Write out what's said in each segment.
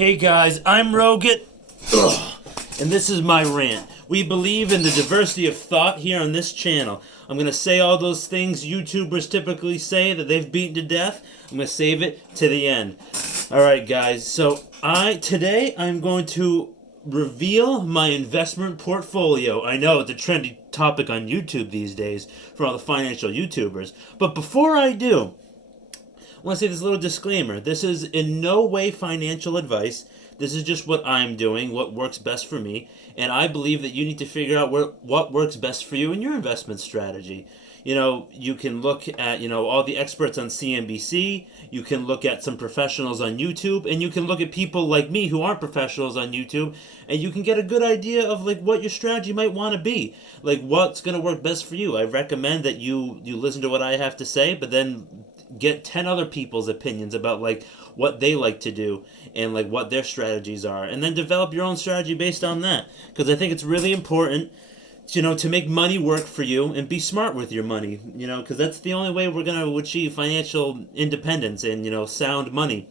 Hey guys, I'm Rogut, and this is my rant. We believe in the diversity of thought here on this channel. I'm going to say all those things YouTubers typically say that they've beaten to death. I'm going to save it to the end. Alright guys, so today I'm going to reveal my investment portfolio. I know it's a trendy topic on YouTube these days for all the financial YouTubers. But before I do, I want to say this little disclaimer. This is in no way financial advice. This is just what I'm doing, what works best for me. And I believe that you need to figure out what works best for you in your investment strategy. You know, you can look at, all the experts on CNBC. You can look at some professionals on YouTube. And you can look at people like me who aren't professionals on YouTube. And you can get a good idea of, what your strategy might want to be. What's going to work best for you. I recommend that you listen to what I have to say, but then get 10 other people's opinions about what they like to do and what their strategies are, and then develop your own strategy based on that, because I think it's really important to make money work for you and be smart with your money, because that's the only way we're going to achieve financial independence and sound money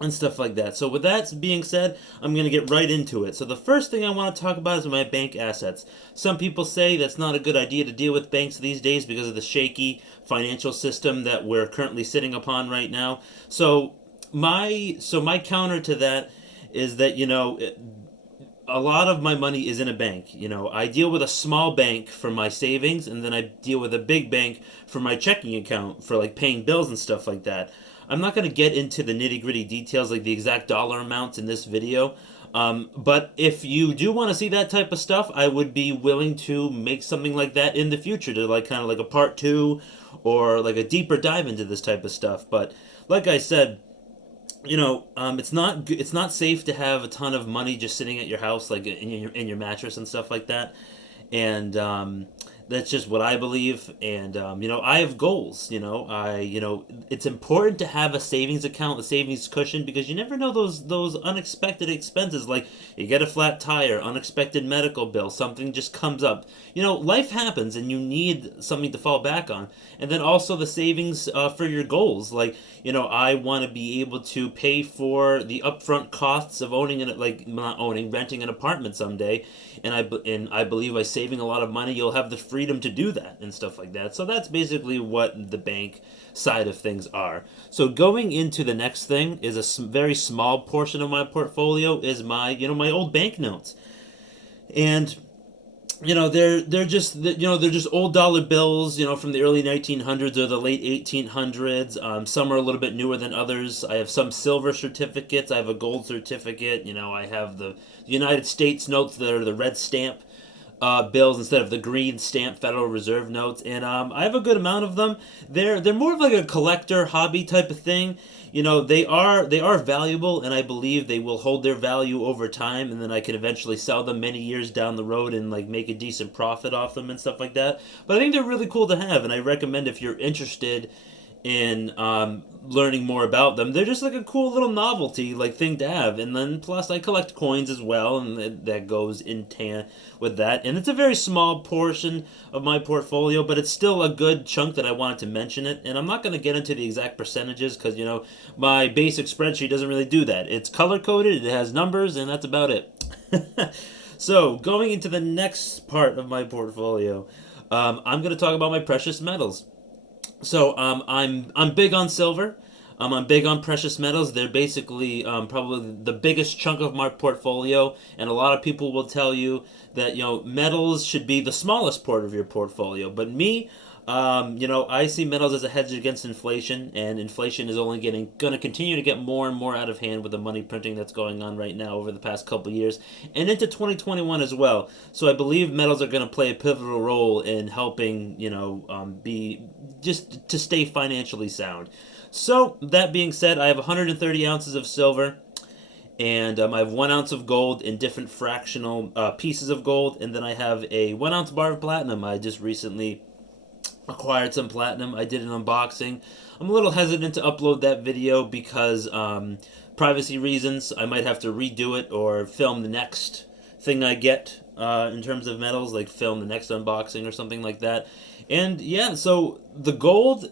and stuff like that. So with that being said, I'm going to get right into it. So the first thing I want to talk about is my bank assets. Some people say that's not a good idea to deal with banks these days because of the shaky financial system that we're currently sitting upon right now. So my counter to that is that, a lot of my money is in a bank. I deal with a small bank for my savings, and then I deal with a big bank for my checking account for paying bills and stuff like that. I'm not going to get into the nitty-gritty details, the exact dollar amounts in this video. But if you do want to see that type of stuff, I would be willing to make something like that in the future, to kind of a part 2 or a deeper dive into this type of stuff. But like I said, it's not safe to have a ton of money just sitting at your house, in your mattress and stuff like that. And that's just what I believe. And I have goals. It's important to have a savings account, a savings cushion, because you never know those unexpected expenses, like you get a flat tire, unexpected medical bill, something just comes up. Life happens, and you need something to fall back on. And then also the savings for your goals, I want to be able to pay for the upfront costs of renting an apartment someday, and I believe by saving a lot of money, you'll have the freedom to do that and stuff like that. So that's basically what the bank side of things are. So going into the next thing is a very small portion of my portfolio is my old banknotes, and they're just old dollar bills, from the early 1900s or the late 1800s. Some are a little bit newer than others. I have some silver certificates. I have a gold certificate. I have the United States notes that are the red stamp bills instead of the green stamp Federal Reserve notes, and I have a good amount of them. They're more of a collector hobby type of thing. They are valuable, and I believe they will hold their value over time, and then I can eventually sell them many years down the road and make a decent profit off them and stuff like that. But I think they're really cool to have, and I recommend if you're interested in learning more about them. They're just a cool little novelty thing to have. And then plus I collect coins as well, and that goes in with that. And it's a very small portion of my portfolio, but it's still a good chunk that I wanted to mention it. And I'm not going to get into the exact percentages because my basic spreadsheet doesn't really do that. It's color coded, it has numbers, and that's about it. So going into the next part of my portfolio, I'm going to talk about my precious metals. So I'm big on silver. I'm big on precious metals. They're basically probably the biggest chunk of my portfolio, and a lot of people will tell you that metals should be the smallest part of your portfolio. But me, I see metals as a hedge against inflation, and inflation is only going to continue to get more and more out of hand with the money printing that's going on right now over the past couple of years, and into 2021 as well. So I believe metals are going to play a pivotal role in helping, be just to stay financially sound. So that being said, I have 130 ounces of silver, and I have 1 ounce of gold in different fractional pieces of gold, and then I have a 1 ounce bar of platinum. I just recently acquired some platinum. I did an unboxing. I'm a little hesitant to upload that video because privacy reasons. I might have to redo it or film the next thing I get in terms of metals, film the next unboxing or something like that. And yeah, so the gold,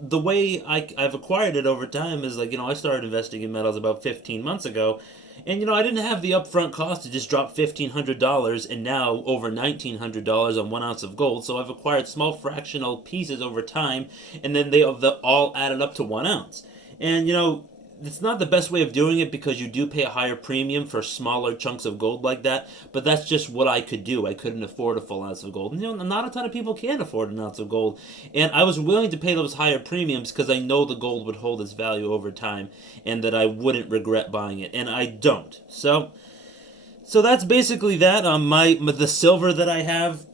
the way I've acquired it over time is like, I started investing in metals about 15 months ago. And, I didn't have the upfront cost to just drop $1,500 and now over $1,900 on 1 ounce of gold. So I've acquired small fractional pieces over time, and then they all added up to 1 ounce. And, it's not the best way of doing it because you do pay a higher premium for smaller chunks of gold like that, but that's just what I could do. I couldn't afford a full ounce of gold. And, not a ton of people can afford an ounce of gold. And I was willing to pay those higher premiums because I know the gold would hold its value over time and that I wouldn't regret buying it. And I don't. So that's basically that. The silver that I have.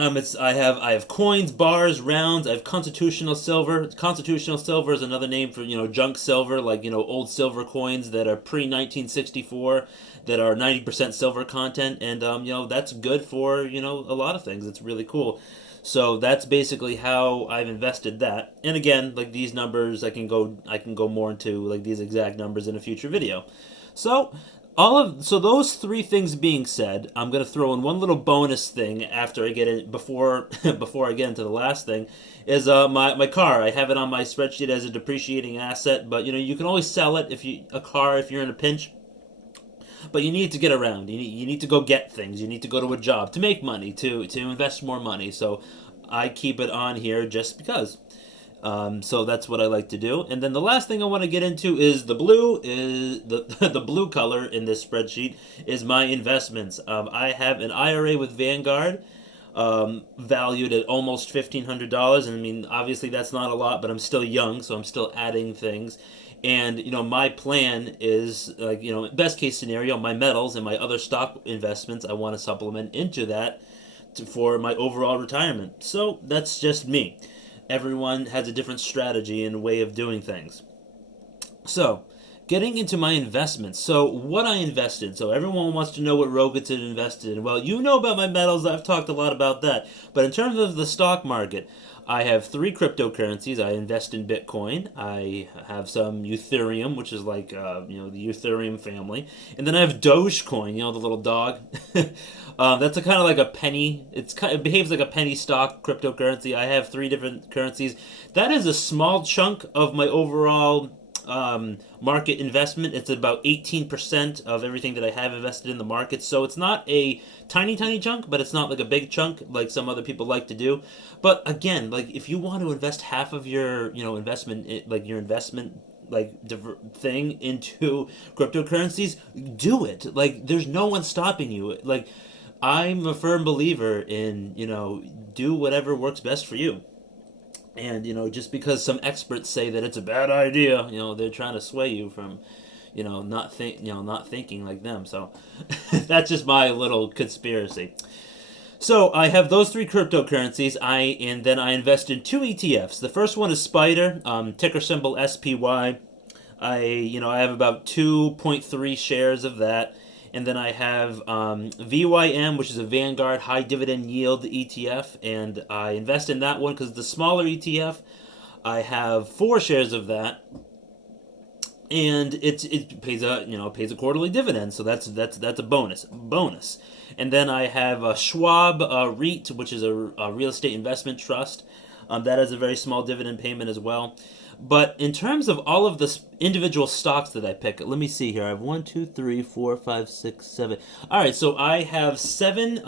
I have coins, bars, rounds. I have constitutional silver. Constitutional silver is another name for junk silver, like old silver coins that are pre 1964 that are 90% silver content, and that's good for a lot of things. It's really cool. So that's basically how I've invested that. And again, like these numbers, I can go more into like these exact numbers in a future video. So those three things being said, I'm gonna throw in one little bonus thing after I get it before I get into the last thing, is my car. I have it on my spreadsheet as a depreciating asset, but you can always sell it if you're in a pinch. But you need to get around. You need to go get things. You need to go to a job to make money to invest more money. So I keep it on here just because. So that's what I like to do. And then the last thing I want to get into is the the blue color in this spreadsheet is my investments. I have an IRA with Vanguard, valued at almost $1,500. And I mean, obviously that's not a lot, but I'm still young, so I'm still adding things. And my plan is like best case scenario, my metals and my other stock investments I want to supplement into that for my overall retirement. So that's just me. Everyone has a different strategy and way of doing things. So, getting into my investments. So, what I invested. So, everyone wants to know what Rogut had invested in. Well, you know about my metals. I've talked a lot about that. But in terms of the stock market, I have 3 cryptocurrencies. I invest in Bitcoin. I have some Ethereum, which is like, the Ethereum family. And then I have Dogecoin, the little dog. That's a kind of like a penny. It behaves like a penny stock cryptocurrency. I have 3 different currencies. That is a small chunk of my overall market investment. It's about 18% of everything that I have invested in the market. So it's not a tiny chunk, but it's not like a big chunk like some other people like to do. But again, like if you want to invest half of your investment, like your investment thing into cryptocurrencies, do it. Like there's no one stopping you. Like I'm a firm believer in do whatever works best for you. And just because some experts say that it's a bad idea, they're trying to sway you from, not thinking like them. So that's just my little conspiracy. So I have those 3 cryptocurrencies. And then I invest in 2 ETFs. The first one is Spider, ticker symbol SPY. I have about 2.3 shares of that. And then I have VYM, which is a Vanguard High Dividend Yield ETF, and I invest in that one because the smaller ETF. I have 4 shares of that, and it pays a quarterly dividend, so that's a bonus. And then I have a Schwab REIT, which is a real estate investment trust. That has a very small dividend payment as well. But in terms of all of the individual stocks that I pick, let me see here. I have 1, 2, 3, 4, 5, 6, 7. All right, so I have 7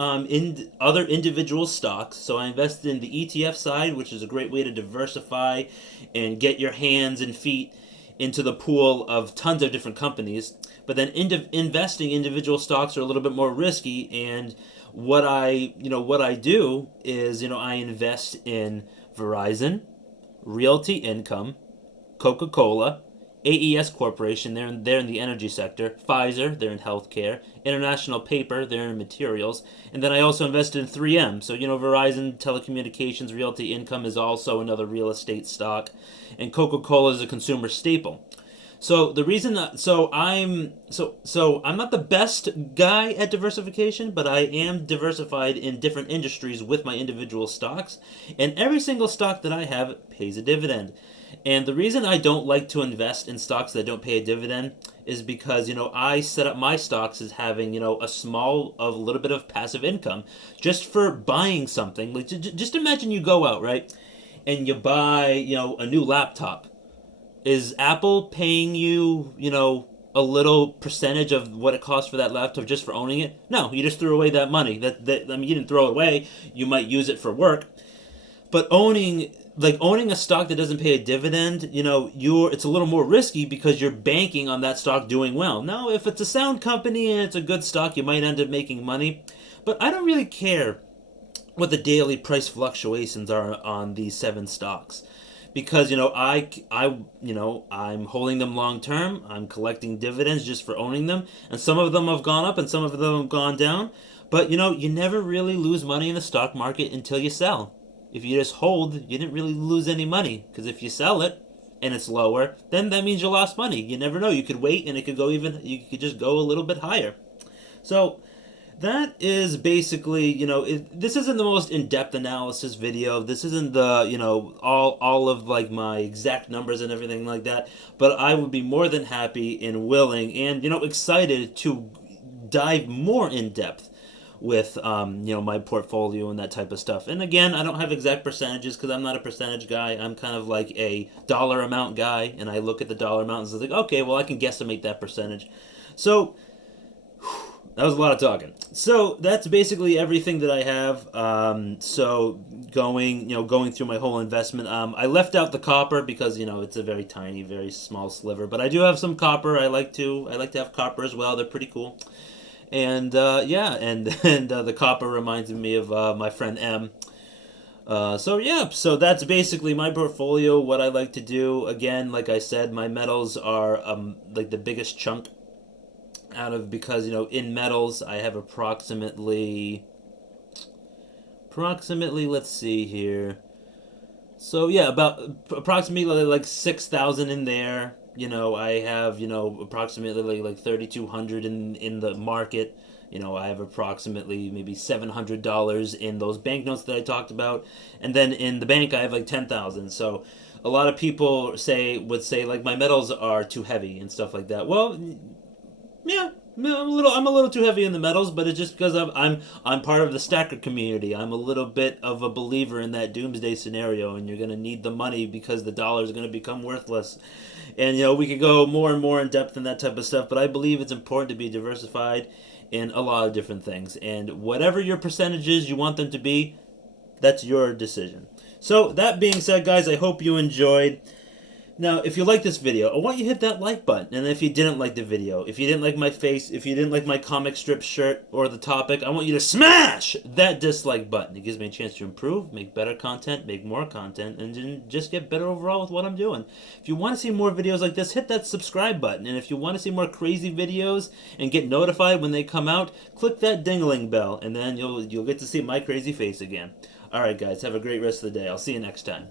other individual stocks. So I invested in the ETF side, which is a great way to diversify and get your hands and feet into the pool of tons of different companies. But then investing individual stocks are a little bit more risky. And what I do is I invest in Verizon, Realty Income, Coca-Cola, AES Corporation, they're in the energy sector, Pfizer, they're in healthcare, International Paper, they're in materials, and then I also invested in 3M. So, Verizon, telecommunications, Realty Income is also another real estate stock, and Coca-Cola is a consumer staple. So the reason I'm not the best guy at diversification, but I am diversified in different industries with my individual stocks, and every single stock that I have pays a dividend. And the reason I don't like to invest in stocks that don't pay a dividend is because I set up my stocks as having a little bit of passive income just for buying something. Like just imagine you go out, right? and you buy, a new laptop, is Apple paying you, a little percentage of what it costs for that laptop just for owning it? No, you just threw away that money. I mean, you didn't throw it away. You might use it for work, but owning a stock that doesn't pay a dividend, it's a little more risky because you're banking on that stock doing well. Now, if it's a sound company and it's a good stock, you might end up making money. But I don't really care what the daily price fluctuations are on these 7 stocks, because I'm holding them long term. I'm collecting dividends just for owning them, and some of them have gone up and some of them have gone down. But you never really lose money in the stock market until you sell. If you just hold, you didn't really lose any money, because if you sell it and it's lower, then that means you lost money. You never know. You could wait and you could just go a little bit higher. So that is basically, this isn't the most in-depth analysis video. This isn't the, all of like my exact numbers and everything like that. But I would be more than happy and willing and, excited to dive more in depth with my portfolio and that type of stuff. And again, I don't have exact percentages because I'm not a percentage guy. I'm kind of like a dollar amount guy, and I look at the dollar amount and it's like, okay, well, I can guesstimate that percentage. So that was a lot of talking. So that's basically everything that I have. So going through my whole investment, I left out the copper because it's a very tiny, very small sliver. But I do have some copper. I like to have copper as well. They're pretty cool. And the copper reminds me of my friend M. So that's basically my portfolio. What I like to do, again, like I said, my metals are like the biggest chunk out of, because in metals I have approximately, let's see here. So yeah, about approximately like 6,000 in there. I have approximately like 3,200 in the market. I have approximately maybe $700 in those banknotes that I talked about, and then in the bank I have like 10,000. So a lot of people would say like my metals are too heavy and stuff like that. Well, yeah, I'm a little too heavy in the metals, but it's just because I'm part of the stacker community. I'm a little bit of a believer in that doomsday scenario, and you're gonna need the money because the dollar is gonna become worthless. And we could go more and more in depth in that type of stuff, but I believe it's important to be diversified in a lot of different things. And whatever your percentages you want them to be, that's your decision. So that being said, guys, I hope you enjoyed. Now, if you like this video, I want you to hit that like button. And if you didn't like the video, if you didn't like my face, if you didn't like my comic strip shirt or the topic, I want you to smash that dislike button. It gives me a chance to improve, make better content, make more content, and just get better overall with what I'm doing. If you want to see more videos like this, hit that subscribe button. And if you want to see more crazy videos and get notified when they come out, click that ding-a-ling bell, and then you'll get to see my crazy face again. All right, guys, have a great rest of the day. I'll see you next time.